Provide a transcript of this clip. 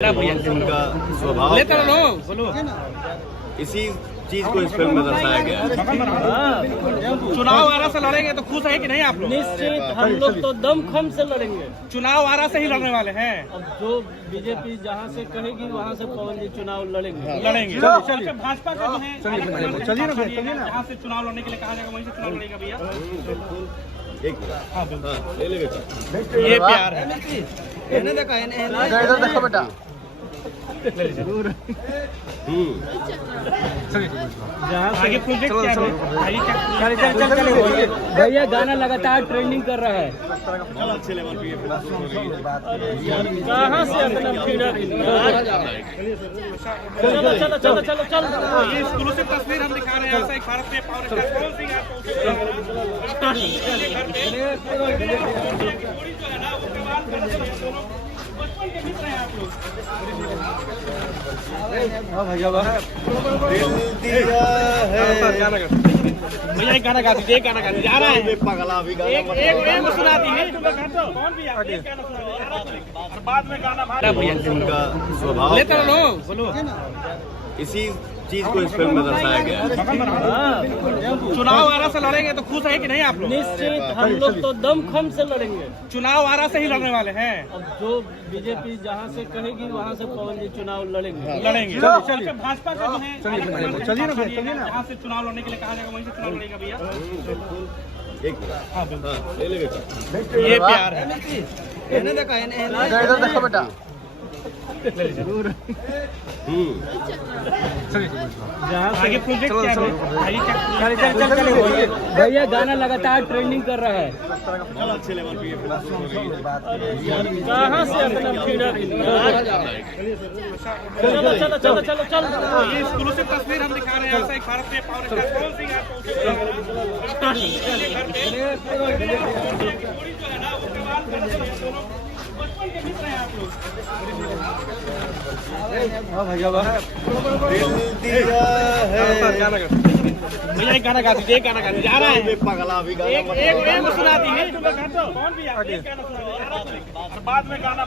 उनका स्वभाव क्या है, इसी चीज को इस फिल्म में दर्शाया गया है। चुनाव आरा से लड़ेंगे तो खुश है कि नहीं आप लोग? निश्चित हम लोग तो दम खम से लड़ेंगे। चुनाव आरा से ही लड़ने वाले हैं। अब जो बीजेपी जहाँ से कहेगी वहाँ से पवन जी चुनाव लड़ेंगे। अच्छा, भाजपा का जो है जहाँ से चुनाव लड़ने के लिए कहा जाएगा वहीं से चुनाव लड़ेगा भैया। एक हाँ, ले ले बेटा। ये प्यार है। देखो बेटा आगे प्रोजेक्ट क्या है? आगे क्या? भैया गाना लगातार ट्रेंडिंग कर रहा है। अच्छे लेवल पे कहाँ से इतना फीडर? चलो चलो चलो चलो चलो। ये एक्सक्लूसिव तस्वीर हम दिखा रहे हैं। ऐसा एक भारत में पावर स्टार कौन सिंह है बचपन के मित्र हैं आप लोग। भैया एक गाना गा दीजिए, एक गाना गा दीजिए। जा रहा है पगला भी एक सुना दीजिए। कौन भी आप एक गाना सुना दीजिए और बाद में गाना उनका स्वभाव लेते क्या है, बोलो। इसी चीज को इस फिल्म में दर्शाया गया है। चुनाव आरा से लड़ेंगे तो खुश है कि नहीं आप लोग? निश्चित हम लोग तो दम खम से लड़ेंगे। चुनाव आरा से ही लड़ने वाले हैं। अब जो बीजेपी जहाँ से कहेगी वहाँ से पवन जी चुनाव लड़ेंगे। अच्छा, भाजपा का जो है जहाँ से चुनाव लड़ने के लिए कहा जाएगा वहीं से चुनाव लड़ेगा भैया। एक हाँ, ले ले बेटा। ये प्यार है। देखो बेटा आगे प्रोजेक्ट क्या है? आगे क्या? भैया गाना लगातार ट्रेंडिंग कर रहा है। अच्छे लेवल पे कहाँ से इतना फीडर? चलो चलो चलो चलो चलो। ये एक्सक्लूसिव तस्वीर हम दिखा रहे हैं। ऐसा एक भारत में पावर स्टार कौन सिंह है बचपन के मित्र हैं आप लोग। भैया एक गाना गा दीजिए, एक गाना गा दीजिए। जा रहा है पगला भी एक सुना दीजिए। कौन भी आप एक गाना सुना दीजिए और बाद में गाना